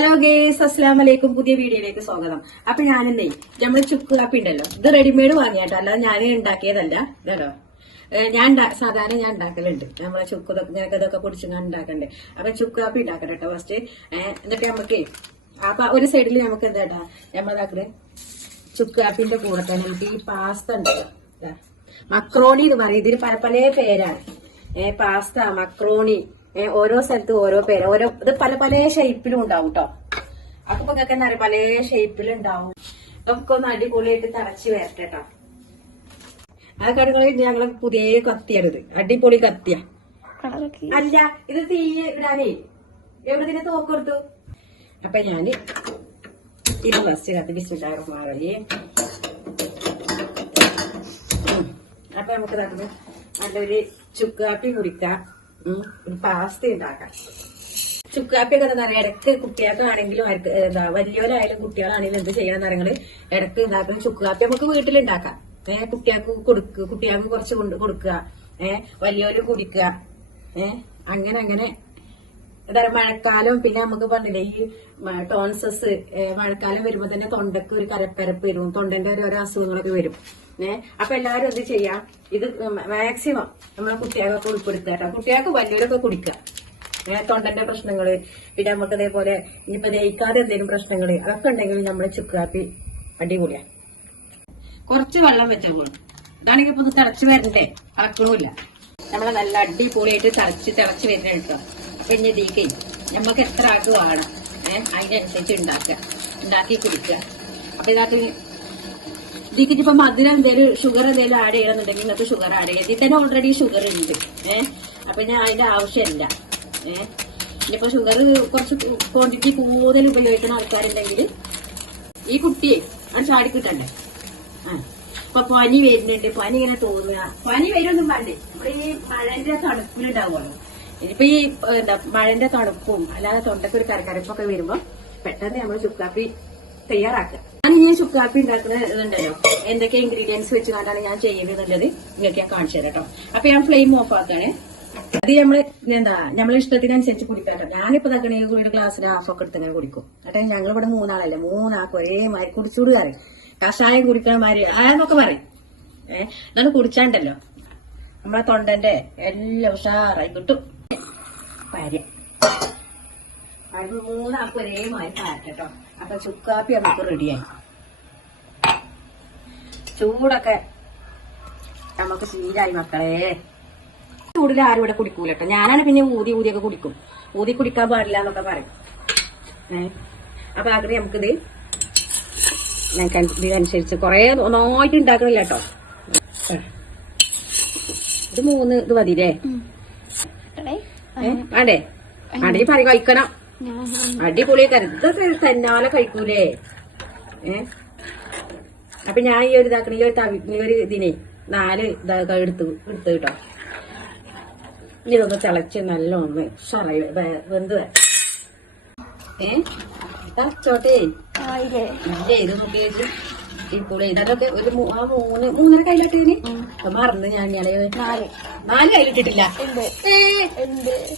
Hello guys അസ്ലാം വലൈക്കും പുതിയ വീഡിയോയിലേക്ക് സ്വാഗതം. അപ്പൊ ഞാനെന്തേ നമ്മൾ ചുക്ക് കാപ്പി ഉണ്ടല്ലോ. ഇത് റെഡിമെയ്ഡ് വാങ്ങിയാട്ടോ. അല്ലാതെ ഞാൻ ഉണ്ടാക്കിയതല്ല. ഇതല്ലോ ഞാൻ സാധാരണ ഞാൻ ഉണ്ടാക്കലുണ്ട്. നമ്മളെ ചുക്ക് ഇതൊക്കെ ഇതൊക്കെ പൊടിച്ച് ഞാൻ ഉണ്ടാക്കണ്ടേ. അപ്പൊ ചുക്ക് കാപ്പി ഉണ്ടാക്കട്ടെ കേട്ടോ ഫസ്റ്റ് എന്നിട്ട് നമുക്ക് അപ്പൊ ഒരു സൈഡിൽ നമുക്ക് എന്താ നമ്മളതാക്കൽ ചുക്ക് കാപ്പിന്റെ കൂടെ തന്നെ നമുക്ക് ഈ പാസ്ത ഉണ്ടല്ലോ. മക്രോണി എന്ന് പറയും. ഇതിന് പല പല പേരാണ്. ഏ പാസ്ത മക്രോണി ഓരോ സ്ഥലത്തും ഓരോ പേര് ഓരോ ഇത് പല പല ഷേപ്പിലും ഉണ്ടാവും കേട്ടോ അപ്പൊ നിങ്ങൾക്ക് എന്താ പറയുക പല ഷേപ്പിലും ഉണ്ടാവും. ഇതൊക്കെ ഒന്ന് അടിപൊളിയായിട്ട് തറച്ച് വരട്ടെ കേട്ടോ ആ കടകളിൽ ഞങ്ങൾ പുതിയ കത്തിയാണിത് അടിപൊളി കത്തിയ. അല്ല ഇത് തീ ഇടാനേ. എവിടെ തോക്കെടുത്തു അപ്പൊ ഞാൻ ഇത് ഫസ്റ്റ് കത്തി ബിസ്മില്ലാഹിർ മാറിയേ. അപ്പൊ നമുക്ക് നടന്ന് നല്ലൊരു ചുക്കാപ്പി കുടിക്കാം പാസ്ത ഉണ്ടാക്കാം ചുക്കാപ്പിയൊക്കെ എന്താ പറയാ ഇടയ്ക്ക് കുട്ടികൾക്കാണെങ്കിലും എന്താ വലിയവരായാലും കുട്ടികളാണെങ്കിലും എന്ത് ചെയ്യണം പറയുന്നത് ഇടയ്ക്ക് ഇതാക്കുന്ന ചുക്കാപ്പി നമുക്ക് വീട്ടിലുണ്ടാക്കാം ഏഹ് കുട്ടികൾക്ക് കൊടുക്കുക കുട്ടികൾക്ക് കുറച്ച് കൊണ്ട് കൊടുക്കുക. ഏഹ് വലിയവര് കുടിക്കുക. ഏഹ് അങ്ങനെ അങ്ങനെ. എന്താ മഴക്കാലം പിന്നെ നമുക്ക് പറഞ്ഞില്ലേ ഈ ടോൺസസ് മഴക്കാലം വരുമ്പോ തന്നെ തൊണ്ടക്ക് ഒരു കരപ്പരപ്പ് വരും. തൊണ്ടന്റെ ഓരോ അസുഖങ്ങളൊക്കെ വരും. ഏഹ് അപ്പൊ എല്ലാവരും എന്ത് ചെയ്യാം? ഇത് മാക്സിമം നമ്മളെ കുട്ടികൾക്ക് ഉൾപ്പെടുത്തുക കേട്ടോ. കുട്ടികൾക്ക് വലിയവരൊക്കെ കുടിക്കുക. തൊണ്ടന്റെ പ്രശ്നങ്ങൾ പിന്നെ നമുക്ക് ഇതേപോലെ ഇനിയിപ്പോ ദഹിക്കാതെ എന്തെങ്കിലും പ്രശ്നങ്ങൾ അതൊക്കെ ഉണ്ടെങ്കിൽ നമ്മൾ ചുക്ക് കാപ്പി അടിപൊളിയാ. കുറച്ച് വെള്ളം വെച്ചോളൂ ഇതാണെങ്കിൽ ഇപ്പൊ ഇത് തിളച്ച് വരണ്ടേ? ആക്കണമില്ല നമ്മളെ നല്ല അടിപൊളിയായിട്ട് തിളച്ച് തിളച്ച് വരുന്ന കേട്ടോ. അപ്പൊ ഇനി നമ്മക്ക് നമുക്ക് എത്ര ആൾക്ക് വേണം? ഏഹ് അതിനനുസരിച്ച് ഉണ്ടാക്കുക. ഉണ്ടാക്കി കുടിക്കുക. അപ്പൊ ഇതാക്കി ഇതിക്ക് ഇപ്പൊ മധുരം എന്തേലും ഷുഗർ എന്തേലും ആഡ് ചെയ്യണമെന്നുണ്ടെങ്കിൽ നിങ്ങൾക്ക് ഷുഗർ ആഡ് ചെയ്യാം. ഇതിൽ തന്നെ ഓൾറെഡി ഷുഗർ ഉണ്ട്. ഏഹ് അപ്പൊ ഞാൻ അതിന്റെ ആവശ്യമില്ല. ഏഹ് ഇനിയിപ്പോ ഷുഗർ കുറച്ച് ക്വാണ്ടിറ്റി കൂടുതൽ ഉപയോഗിക്കുന്ന ആൾക്കാരുണ്ടെങ്കിൽ ഈ കുട്ടിയെ അത് ചാടിക്കിട്ടണ്ടേ? ഇപ്പൊ പനി വരുന്നുണ്ട്. പനി ഇങ്ങനെ തോന്നുക. പനി വരുമൊന്നും വേണ്ടേ? നമ്മുടെ ഈ മഴന്റെ തണുപ്പിലുണ്ടാവുമല്ലോ. ഇനിയിപ്പോ ഈ എന്താ മഴന്റെ തണുപ്പും അല്ലാതെ തൊണ്ടക്കൊരു കരക്കരപ്പൊക്കെ വരുമ്പോ പെട്ടെന്ന് നമ്മൾ ചുക്കാപ്പി തയ്യാറാക്കുക. ഞാൻ ഈ ചുക്കാപ്പി ഉണ്ടാക്കുന്ന ഇതുണ്ടല്ലോ. എന്തൊക്കെ ഇൻഗ്രീഡിയൻസ് വെച്ച് കണ്ടാണ് ഞാൻ ചെയ്യുന്നത് എന്നുള്ളത് നിങ്ങൾക്ക് ഞാൻ കാണിച്ചു തരാം കേട്ടോ അപ്പൊ ഞാൻ ഫ്ലെയിം ഓഫ് ആക്കാണ്. അത് നമ്മൾ എന്താ നമ്മളെ ഇഷ്ടത്തിനനുസരിച്ച് കുടിക്കാട്ടോ. ഞാനിപ്പോ തക്കണേ ഒരു ഗ്ലാസ്സിന് ഹാഫ് ഒക്കെ എടുത്ത് ഇങ്ങനെ കുടിക്കും. കേട്ടോ ഞങ്ങൾ ഇവിടെ മൂന്നാളല്ലേ മൂന്നാൾക്ക് ഒരേ മാതിരി കുടിച്ചൂട് കഷായം കുടിക്കണ മാതിരി ആന്നൊക്കെ പറയും. ഏഹ് എന്നാലും കുടിച്ചാണ്ടല്ലോ. നമ്മളെ തൊണ്ടന്റെ എല്ലാം ഉഷാറായി കിട്ടും. പാര്യ അത് മൂന്നാൾക്ക് ഒരേ മാതിരി പാരട്ടോ അപ്പൊ ചുക്കാപ്പി നമുക്ക് റെഡിയായി. ചൂടൊക്കെ നമുക്ക് ശീലായി മക്കളെ. ചൂടിൽ ആരും ഇവിടെ കുടിക്കൂല കേട്ടോ ഞാനാണ് പിന്നെ ഊതി ഊതിയൊക്കെ കുടിക്കും. ഊതി കുടിക്കാൻ പാടില്ല എന്നൊക്കെ പറയും. അപ്പൊ ആഗ്രഹം നമുക്കിത് ഇതനുസരിച്ച് ഇതിനനുസരിച്ച് കൊറേ നന്നായിട്ട് ഉണ്ടാക്കണില്ല കേട്ടോ. ഇത് മൂന്ന് ഇത് മതി അല്ലേ വേണ്ടേ അടി പറയും കഴിക്കണം. അടിപൊളി ഇതൊക്കെ തന്നാലെ കഴിക്കൂലേ? ഏ? അപ്പൊ ഞാൻ ഈ ഒരു ഇതാക്കണ ഈ ഒരു തവി ഈ ഒരു ഇതിനെ നാല് ഇതൊക്കെ എടുത്ത് എടുത്ത് കേട്ടോ. ഇനി ഇതൊന്ന് തിളച്ച് നല്ല ഒന്ന് വേ- വെന്ത്. ഏ? തിളച്ചോട്ടെ ഇല്ലേ ഇത് മുട്ടിയേച്ച് ഇപ്പോൾ ഇതൊക്കെ ഒരു മൂ- ആ മൂന്ന് മൂന്നര കയ്യിലിട്ടേന് മറന്ന് ഞാൻ നാല്. നാല്. കയ്യിലിട്ടിട്ടില്ല. ഏ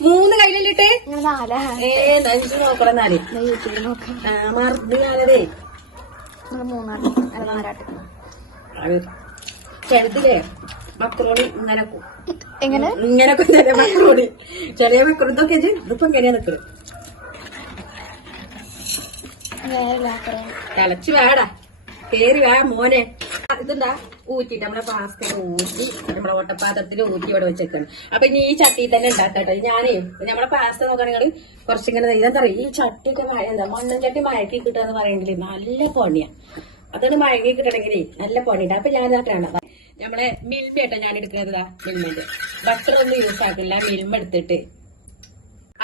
മൂന്ന് കയ്യിലിട്ടേ നാലാ. ഏ നോക്കണം നാല് യൂട്യൂബിൽ നോക്കാം. ആ മറന്ന് ഞാനതേ. മൂന്നാട്ട് നാലാട്ട്. ചെറുതില്ലേ മക്രോണി ഇങ്ങനെ കു- എങ്ങനെ? ഇങ്ങനെ ചെറിയ മക്രോണി. ചെറിയ മക്രോണി. ഇതൊക്കെ ഇത് ഇതിപ്പോ എങ്ങനെയാ നിക്കുന്നത് തിളച്ച് വേടാ. കേറി വേ മോനെ. ഇതെന്താ? ഊറ്റിട്ട് നമ്മളെ പാസ്ത ഊറ്റി നമ്മളെ ഓട്ടപ്പാത്രത്തിൽ ഊറ്റി ഇവിടെ വെച്ചേക്കാണ്. അപ്പൊ ഇനി ഈ ചട്ടി തന്നെ ഉണ്ടാക്കട്ടെ. ഞാനേ നമ്മളെ പാസ്ത നോക്കുകയാണെങ്കിൽ കുറച്ചിങ്ങനെ ഇതെന്താ പറയാ ഈ ചട്ടിയൊക്കെ മഴ എന്താ മണ്ണൻ ചട്ടി മഴക്കി കിട്ടുക എന്ന് നല്ല പണിയാ. അതാണ് മഴക്കി കിട്ടണമെങ്കിലേ നല്ല പണിയുണ്ട് അപ്പൊ ഞാൻ ഇതാക്കാണ് നമ്മളെ മിൽമ കേട്ടോ ഞാൻ എടുക്കുന്നത് മിൽമന്റെ ബട്ടർ ഒന്നും യൂസ് ആക്കില്ല മിൽമ എടുത്തിട്ട്.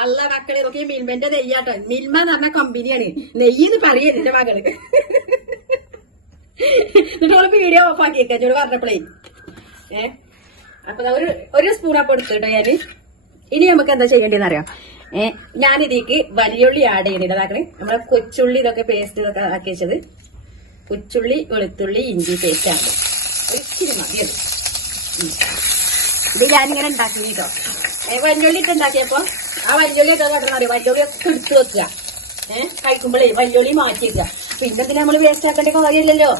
അല്ല മക്കളെ നോക്കി മിൽമന്റെ നെയ്യാട്ടോ. മിൽമ എന്ന് പറഞ്ഞ കമ്പനിയാണ് നെയ്യ് പറയരുത് മകൾ. എന്നിട്ട് അവൾ വീഡിയോ ഓഫ് ആക്കി എന്നോട് പറഞ്ഞപ്പോഴേ ഏ? അപ്പൊ ഒരു ഒരു സ്പൂൺ അപ്പം എടുത്തിട്ടോ ഞാൻ ഇനി നമുക്ക് എന്താ ചെയ്യേണ്ടതെന്ന് അറിയാം ഏഹ് ഞാൻ ഇതിലേക്ക് വലിയുള്ളി ആഡ് ചെയ്യുന്നുണ്ട് അതാക്കണേ നമ്മളെ കൊച്ചുള്ളി ഇതൊക്കെ പേസ്റ്റ് ഇതൊക്കെ ആക്കി വെച്ചത്. കൊച്ചുള്ളി വെളുത്തുള്ളി ഇഞ്ചി പേസ്റ്റ് ആണ് ഒരിച്ചിരി മതി അത്. ഉം. ഇത് ഞാനിങ്ങനെ ഉണ്ടാക്കി കേട്ടോ ഏഹ് വല്യുള്ളി ഒക്കെ ഉണ്ടാക്കിയപ്പോ ആ വല്യുള്ളി ഒക്കെ കണ്ടെന്നറിയാം വല്യുള്ളി ഒക്കെ എടുത്ത് വെക്കുക. ഏഹ് കഴിക്കുമ്പോഴേ മാറ്റി മാറ്റിയില്ല പിന്നെ ഇതിന് നമ്മൾ വേസ്റ്റ് ആക്കേണ്ട കാര്യമില്ലല്ലോ.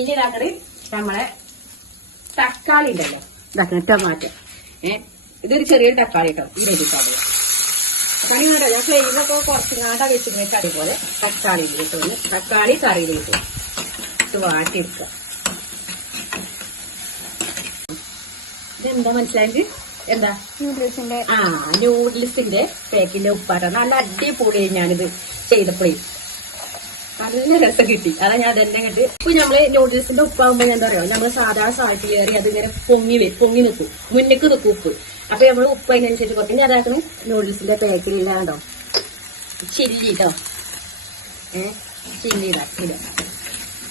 ഇനി ഇതാക്കണത് നമ്മളെ തക്കാളി ഉണ്ടല്ലോ. ഇതാക്കണം ടൊമാറ്റോ. ഏ ഇതൊരു ചെറിയൊരു തക്കാളി കേട്ടോ. ഈ വെജിറ്റബിൾ പണി കേട്ടോ ഞാൻ ഫ്ലെയിമൊക്കെ കുറച്ചുങ്ങാണ്ട വെച്ചിട്ട് അതുപോലെ തക്കാളി ഇട്ടു തക്കാളി കറി കറിയിലിട്ടു ഇത് വാട്ടിയെടുക്കുക. ഇതെന്താ മനസ്സിലായത്? എന്താ? നൂഡിൽസിന്റെ ആ നൂഡിൽസിന്റെ പാക്കിന്റെ ഉപ്പാട്ട. നല്ല അടിപൊളി ഞാനിത് ചെയ്തപ്പോഴേ. നല്ല രസം കിട്ടി. അതാ ഞാൻ അതെന്നെ കണ്ട് ഇപ്പൊ നമ്മൾ നൂഡിൽസിന്റെ ഉപ്പാകുമ്പോ എന്താ പറയാ നമ്മൾ സാധാരണ സാൾട്ടിൽ കയറി അതിങ്ങനെ പൊങ്ങി വരും പൊങ്ങി നിൽക്കും മുന്നേക്ക് നിൽക്കും ഉപ്പ്. അപ്പൊ നമ്മൾ ഉപ്പ് അതിനനുസരിച്ച് കുറച്ച് ഇനി അതാക്കണം നൂഡിൽസിന്റെ പാക്കിലില്ലാണ്ടോ ചില്ലി കേട്ടോ ഏ? ചില്ലി ഇടാം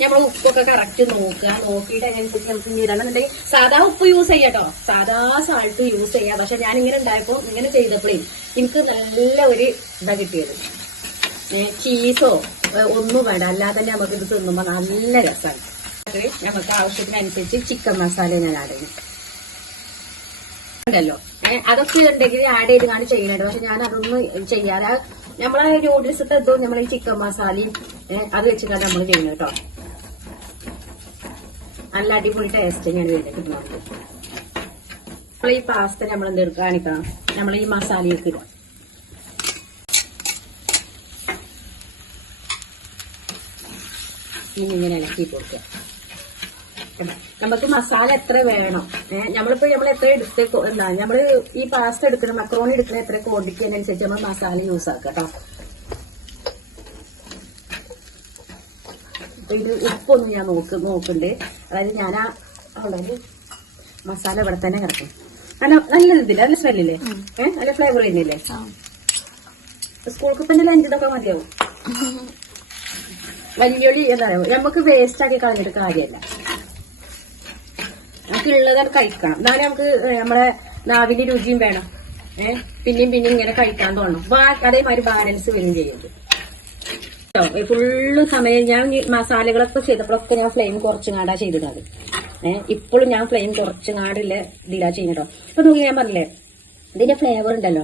നമ്മൾ ഉപ്പൊക്കെ കറക്റ്റ് നോക്കുക. നോക്കിയിട്ട് അതിനനുസരിച്ച് നമുക്ക് ഇനി ഇടണമെന്നുണ്ടെങ്കിൽ സാധാ ഉപ്പ് യൂസ് ചെയ്യാട്ടോ സാധാ സാൾട്ട് യൂസ് ചെയ്യാം. പക്ഷെ ഞാൻ ഇങ്ങനെ ഉണ്ടായപ്പോ ഇങ്ങനെ ചെയ്തപ്പോഴേ എനിക്ക് നല്ല ഒരു ഇതാ കിട്ടിയത്. ചീസോ ഒന്നും വേണ്ട അല്ലാതെ തന്നെ നമുക്ക് ഇത് തിന്നുമ്പോ നല്ല രസമാണ് നമുക്ക് ആവശ്യത്തിനനുസരിച്ച് ചിക്കൻ മസാല ഞാൻ ആഡ് ചെയ്യും. ഉണ്ടല്ലോ? അതൊക്കെ ഉണ്ടെങ്കിൽ ആഡ് ചെയ്ത് കാണി ചെയ്യുന്നുണ്ട് പക്ഷെ ഞാൻ അതൊന്നും ചെയ്യാതെ നമ്മളെ നൂഡിൽസ് ഇതും നമ്മളെ ഈ ചിക്കൻ മസാലയും അത് വെച്ചിട്ടാണ് നമ്മൾ ചെയ്യുന്നത് കേട്ടോ. നല്ല അടിപൊളി ടേസ്റ്റ് ഞാൻ വേണ്ടിട്ട് നമ്മളീ നമ്മൾ ഈ പാസ്ത നമ്മൾ എന്തെടുക്കുക കാണിക്കണം നമ്മൾ ഈ മസാലയൊക്കെ ഇടുക. ഇനി ഇങ്ങനെ ഇളക്കി കൊടുക്കുക? നമുക്ക് മസാല എത്ര വേണം? നമ്മളിപ്പോ നമ്മൾ എത്ര എടുത്ത് എന്താ നമ്മൾ ഈ പാസ്ത എടുക്കുന്ന മക്രോണി എടുക്കുന്ന എത്ര ക്വാണ്ടിറ്റി അതിനനുസരിച്ച് നമ്മൾ മസാല യൂസ് ആക്കട്ടോ കേട്ടോ ഇത് ഉപ്പൊന്നും ഞാൻ നോക്ക് നോക്കുന്നുണ്ട് അതായത് ഞാൻ ആ അതായത് മസാല ഇവിടെ തന്നെ കിടക്കും. നല്ല നല്ല ഇതില്ല? നല്ല സ്മെല്ലില്ലേ ഏഹ് നല്ല ഫ്ലേവർ തന്നെയല്ലേ? സ്കൂൾ പിന്നെ ലഞ്ച് ഇതൊക്കെ മതിയാവും. വലിയൊളി എന്താ പറയുക നമുക്ക് വേസ്റ്റ് ആക്കി കളഞ്ഞിട്ട് കാര്യമല്ല നമുക്ക് ഉള്ളത് കഴിക്കണം. എന്നാലും നമുക്ക് നമ്മുടെ നാവിന്റെ രുചിയും വേണം. ഏഹ് പിന്നെയും പിന്നെയും ഇങ്ങനെ കഴിക്കാൻ തോന്നണം അതേമാതിരി ബാലൻസ് വരും ചെയ്യുന്നത് ഫുള്ള് സമയം ഞാൻ മസാലകളൊക്കെ ചെയ്തപ്പോഴൊക്കെ ഞാൻ ഫ്ലെയിം കുറച്ചുങ്ങാടാ ചെയ്തിട്ടത് ഏഹ് ഇപ്പോഴും ഞാൻ ഫ്ലെയിം കുറച്ചുങ്ങാടില്ല ഇതിലാ ചെയ്യുന്നുണ്ടോ ഇപ്പൊ നോക്കി ഞാൻ പറഞ്ഞില്ലേ ഇതിന്റെ ഫ്ലേവർ ഉണ്ടല്ലോ.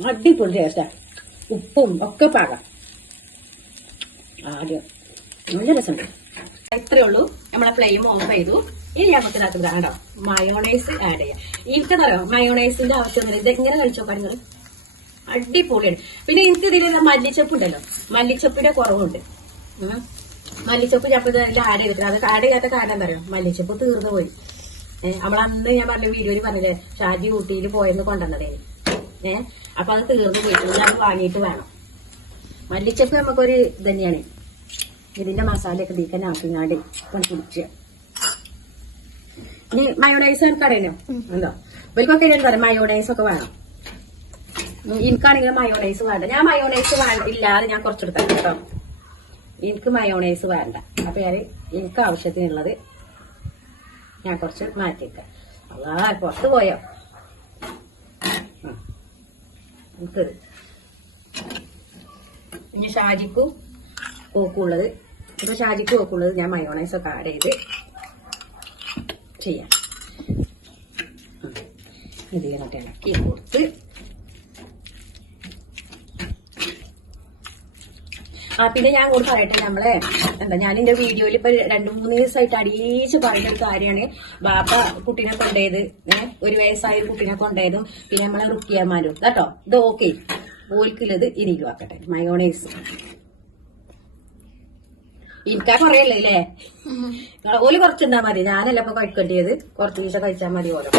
അടിപൊളി ടേസ്റ്റാ ഉപ്പും ഒക്കെ പാകാം. ആദ്യം. നല്ല രസമുണ്ട് ഇത്രയേ ഉള്ളൂ. നമ്മളെ ഫ്ലെയിം ഓഫ് ചെയ്തു. ഇനി നമുക്ക് ഇതിനകത്ത് കണ്ടോ മയോണൈസ് ആഡ് ചെയ്യാം. എനിക്കതറിയോ മയോണൈസിന്റെ ആവശ്യമൊന്നുമില്ല. ഇത് എങ്ങനെ കഴിച്ചോ കാര്യങ്ങൾ അടിപൊളിയാണ്. പിന്നെ എനിക്ക് ഇതിൽ മല്ലിച്ചപ്പ് ഉണ്ടല്ലോ. മല്ലിച്ചപ്പിന്റെ കുറവുണ്ട്. മല്ലിച്ചപ്പ് ഞാൻ ഇതിൽ ആഡ് ചെയ്തിട്ടില്ല. അത് ആഡ് ചെയ്യാത്ത കാരണം എന്താ മല്ലിച്ചപ്പ് തീർന്നു പോയി. ഏഹ് നമ്മളന്ന് ഞാൻ പറഞ്ഞ വീഡിയോയിൽ പറഞ്ഞില്ലേ? ഷാജി ഊട്ടിയിൽ പോയെന്ന് കൊണ്ടുവന്നതേ ഏഹ് അപ്പൊ അത് തീർന്നു പോയി. ഇനി അത് വാങ്ങിയിട്ട് വേണം. മല്ലിച്ചപ്പ് നമുക്കൊരു ഇത് തന്നെയാണ് ഇതിന്റെ മസാലയൊക്കെ ആക്കി ആക്കിങ്ങാണ്ട് കുടിച്ച്. ഇനി മയോണൈസ് എനിക്കറിയാലോ എന്തോ ഇവർക്കൊക്കെ എന്താ മയോണൈസ് ഒക്കെ വേണം. എനിക്കാണെങ്കിൽ മയോണൈസ് വേണ്ട. ഞാൻ മയോണൈസ് വേണ്ട ഇല്ലാതെ ഞാൻ കുറച്ചെടുത്താൽ കേട്ടോ. എനിക്ക് മയോണൈസ് വേണ്ട. അപ്പൊ ഞാൻ എനിക്ക് ആവശ്യത്തിനുള്ളത് ഞാൻ കുറച്ച് മാറ്റിയിട്ട് അല്ലാ പുറത്ത് പോയോ? ഉം. ഇനി ഷാജിക്കും കോക്കുള്ളത്. ഇപ്പൊ ഷാജിക്കും കോക്കുള്ളത് ഞാൻ മയോണൈസ് ഒക്കെ ആഡ് ചെയ്ത് ചെയ്യാം. ഇത് ഇങ്ങോട്ട് ഇളക്കി കൊടുത്ത്. ആ പിന്നെ ഞാൻ കൂടെ പറയട്ടെ നമ്മളെ എന്താ ഞാൻ എന്റെ വീഡിയോയിൽ ഇപ്പൊ രണ്ടു മൂന്ന് ദിവസമായിട്ട് അടിയിച്ച് പറഞ്ഞ ഒരു കാര്യമാണ്. ബാപ്പ കുട്ടീനെ കൊണ്ടുപോയത് ഒരു വയസ്സായ കുട്ടീനെ കൊണ്ടുപോയതും പിന്നെ നമ്മളെ റുക്കിയമാരും കേട്ടോ? ഇത് ഓക്കെ ഓൽക്കുള്ളത് ഇനിക്ക് വാക്കട്ടെ മയോണൈസ് എനിക്കാ കുറയല്ലേ അല്ലേ ഓൽ കുറച്ചുണ്ടാ മതി. ഞാനല്ല ഇപ്പൊ കഴിക്കേണ്ടിയത്. കുറച്ച് ദിവസം കഴിച്ചാൽ മതി ഓരോ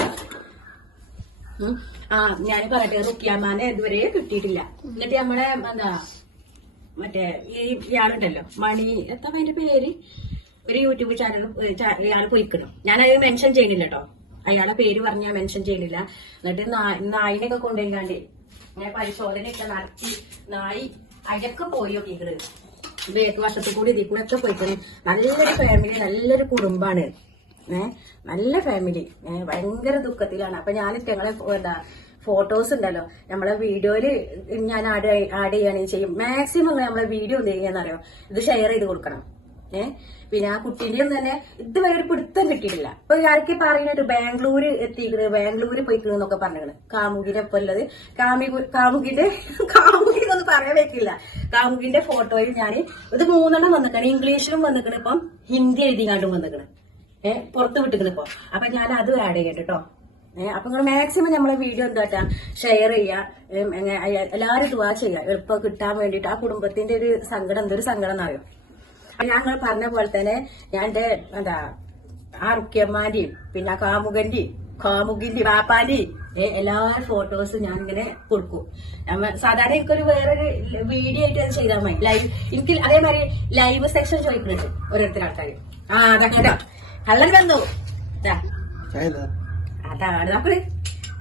ആ ഞാൻ പറയട്ടെ. റുക്കിയാമാനെ ഇതുവരെ കിട്ടിയിട്ടില്ല. എന്നിട്ട് നമ്മളെ എന്താ മറ്റേ ഈ ഇയാളുണ്ടല്ലോ മണി എത്താ അതിന്റെ പേര്? ഒരു യൂട്യൂബ് ചാനൽ ഇയാൾ പോയിക്കണം. ഞാൻ അത് മെൻഷൻ ചെയ്യണില്ല കേട്ടോ അയാളെ പേര് പറഞ്ഞ് ഞാൻ മെൻഷൻ ചെയ്യണില്ല. എന്നിട്ട് നായിനെയൊക്കെ കൊണ്ടുപോയിക്കാണ്ട് ഞാൻ പരിശോധനയൊക്കെ നടത്തി നായി അതൊക്കെ പോയി നോക്കിക്കണ് ബേക്ക് വർഷത്തിൽ കൂടി ഇതിൽ കൂടെ ഒക്കെ പോയിക്കണ്? നല്ലൊരു ഫാമിലി നല്ലൊരു കുടുംബാണ്. ഏഹ് നല്ല ഫാമിലി ഏഹ് ഭയങ്കര ദുഃഖത്തിലാണ്. അപ്പൊ ഞാൻ ഞങ്ങളെ എന്താ ഫോട്ടോസ് ഉണ്ടല്ലോ. നമ്മളെ വീഡിയോയിൽ ഞാൻ ആഡ് ആഡ് ചെയ്യുകയാണെങ്കിൽ ചെയ്യും. മാക്സിമം നമ്മളെ വീഡിയോ എന്ത് ചെയ്യാന്നറിയോ ഇത് ഷെയർ ചെയ്ത് കൊടുക്കണം. ഏഹ് പിന്നെ ആ കുട്ടീന്റെയും തന്നെ ഇതുവരെ ഒരു പിടുത്തം കിട്ടിയിട്ടില്ല. ഇപ്പൊ ആർക്ക് പറയുന്നത് ബാംഗ്ലൂര് എത്തിക്കണ് ബാംഗ്ലൂര് പോയിക്കണ് എന്നൊക്കെ പറഞ്ഞത് കാമുകിന്റെ ഒപ്പം ഉള്ളത് കാമി കാമുകിന്റെ കാമുകിനൊന്നും പറയാൻ വെക്കില്ല കാമുകിന്റെ ഫോട്ടോയിൽ ഞാൻ ഇത് മൂന്നെണ്ണം വന്നിക്കാണ്. ഇംഗ്ലീഷിലും വന്നിക്കണ് ഇപ്പം ഹിന്ദി എഴുതിങ്ങാണ്ടും വന്നിക്കണ്. ഏഹ് പുറത്ത് വിട്ടിക്കണ് ഇപ്പൊ. അപ്പൊ ഞാൻ അത് ആഡ് ചെയ്യട്ടെ കേട്ടോ. ഏഹ് അപ്പൊ നിങ്ങൾ മാക്സിമം നമ്മളെ വീഡിയോ എന്താ ഷെയർ ചെയ്യുക എല്ലാവരും ദുവാ ചെയ്യുക എളുപ്പം കിട്ടാൻ വേണ്ടിയിട്ട് ആ കുടുംബത്തിന്റെ ഒരു സങ്കടം എന്തൊരു സങ്കടം എന്നറിയോ? ഞങ്ങൾ പറഞ്ഞ പോലെ തന്നെ ഞാൻ എന്റെ എന്താ ആ റുക്കിയമ്മാന്റെയും പിന്നെ ആ കാമുകന്റെയും കാമുകിന്റെ വാപ്പാന്റെയും എല്ലാ ഫോട്ടോസ് ഞാൻ ഇങ്ങനെ കൊടുക്കും. സാധാരണ എനിക്കൊരു വേറൊരു വീഡിയോ ആയിട്ട് അത് ചെയ്താൽ മതി. ലൈവ് എനിക്ക് അതേമാതിരി ലൈവ് സെക്ഷൻ ചോദിക്കുന്നുണ്ട് ഓരോരുത്തർ ആൾക്കാർ ആ അതൊക്കെ കള്ളൻ വന്നു. അതാണ്. നമ്മൾ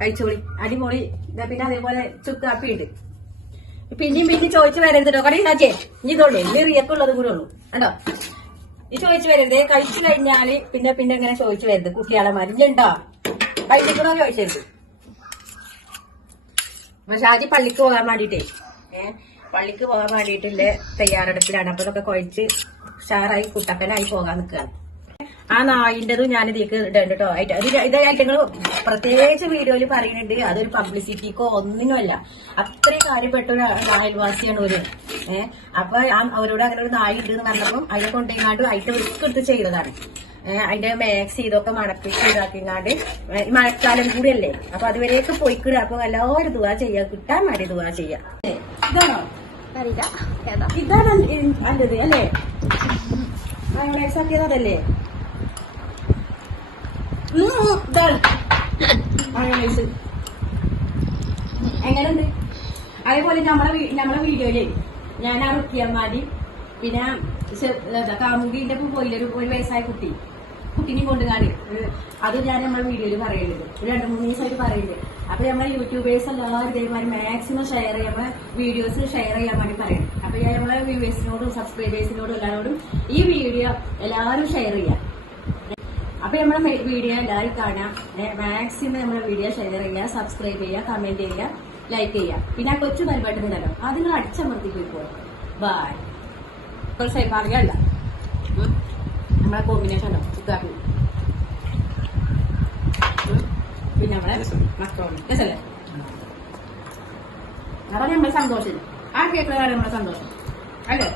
കഴിച്ചോളി. അടിപൊളി. ഇതാ പിന്നെ അതേപോലെ ചുക്കാപ്പി ഉണ്ട് പിന്നെയും പിന്നെ ചോദിച്ചു വരരുത് കടയിൽ ഉണ്ടാക്കിയേ ഇനി ഇതുള്ളൂ. ഇനി റിയക്കുള്ളത് കൂടെ ഉള്ളൂ. കണ്ടോ? ഈ ചോദിച്ചു വരരുത്. കഴിച്ചു കഴിഞ്ഞാൽ പിന്നെ പിന്നെ ഇങ്ങനെ ചോദിച്ചു വരരുത്. കുട്ടികളെ മരിഞ്ഞുണ്ടോ കഴിക്കണോ ചോദിച്ചരുത് ഷാജി പള്ളിക്ക് പോകാൻ വേണ്ടിട്ടേ പള്ളിക്ക് പോകാൻ വേണ്ടിയിട്ടുള്ള തയ്യാറെടുപ്പിലാണ്. അപ്പൊ ഇതൊക്കെ കുഴച്ച് ഷാറായി കുട്ടപ്പനായി പോകാൻ നിൽക്കുകയാണ് ആ നായിന്റെതും ഞാൻ ഇതിലേക്ക് ഇടുന്നുണ്ട് കേട്ടോ ഇത് ഐറ്റങ്ങൾ പ്രത്യേകിച്ച് വീഡിയോയിൽ പറയുന്നുണ്ട്. അതൊരു പബ്ലിസിറ്റിക്കോ ഒന്നിനുമല്ല. അത്രയും കാര്യപ്പെട്ട ഒരു അയൽവാസിയാണ് ഒരു ഏഹ് അപ്പൊ അവരോട് അങ്ങനെ ഒരു നായ ഉണ്ട് എന്ന് പറഞ്ഞപ്പം അതിനെ കൊണ്ടുപോയിങ്ങാണ്ട് അതിന്റെ റിസ്ക് എടുത്ത് ചെയ്തതാണ്. അതിന്റെ മാക്സ് ഇതൊക്കെ മണപ്പിച്ച് ഇതാക്കിങ്ങാണ്ട് മഴക്കാലം കൂടിയല്ലേ? അപ്പൊ അതുവരെയൊക്കെ പോയിക്കിട. അപ്പൊ എല്ലാവരും ദുവാ ചെയ്യാ. കിട്ടാൻ വേണ്ടി ദുവാ ചെയ്യാ. ഇതാണോ? ഇതാണ് നല്ലത് അല്ലേ? മയോണൈസ് ആക്കിയതല്ലേ എങ്ങനെയുണ്ട്? അതേപോലെ നമ്മളെ നമ്മളെ വീഡിയോയിൽ ഞാൻ ആ റുക്കിയമ്മാടി പിന്നെ കാമുകിന്റെ പോയില്ലൊരു പോയില്ല ഒരു വയസ്സായ കുട്ടി. കുട്ടിനെ കൊണ്ട് കാണി അത് ഞാൻ നമ്മളെ വീഡിയോയിൽ പറയുന്നത് ഒരു രണ്ട് മൂന്ന് ദിവസമായിട്ട് പറയുന്നത് അപ്പൊ നമ്മളെ യൂട്യൂബേഴ്സ് എല്ലാവരും ഇതേമാതിരി മാക്സിമം ഷെയർ ചെയ്യാൻ വീഡിയോസ് ഷെയർ ചെയ്യാൻ വേണ്ടി പറയും അപ്പൊ ഞാൻ നമ്മളെ വ്യൂവേഴ്സിനോടും സബ്സ്ക്രൈബേഴ്സിനോടും എല്ലാവരോടും ഈ വീഡിയോ എല്ലാവരും ഷെയർ ചെയ്യാം. അപ്പൊ നമ്മുടെ വീഡിയോ എല്ലാവരും കാണാം മാക്സിമം നമ്മുടെ വീഡിയോ ഷെയർ ചെയ്യുക സബ്സ്ക്രൈബ് ചെയ്യുക കമന്റ് ചെയ്യുക ലൈക്ക് ചെയ്യുക. പിന്നെ ആ കൊച്ചു പരിപാടി ഉണ്ടല്ലോ അത് നിങ്ങൾ അടിച്ചമർത്തി പോയിക്കോ ബായ് കുറച്ച് അറിയാല്ല നമ്മളെ കോമ്പിനേഷൻ ഉണ്ടോ? ചുക്കാപ്പി പിന്നെ നമ്മളെ മക്രോണി രസല്ലേ അതാണ് നമ്മളെ സന്തോഷം. ആ കേൾക്കുന്നതാണ് നമ്മളെ സന്തോഷം. അല്ലേ?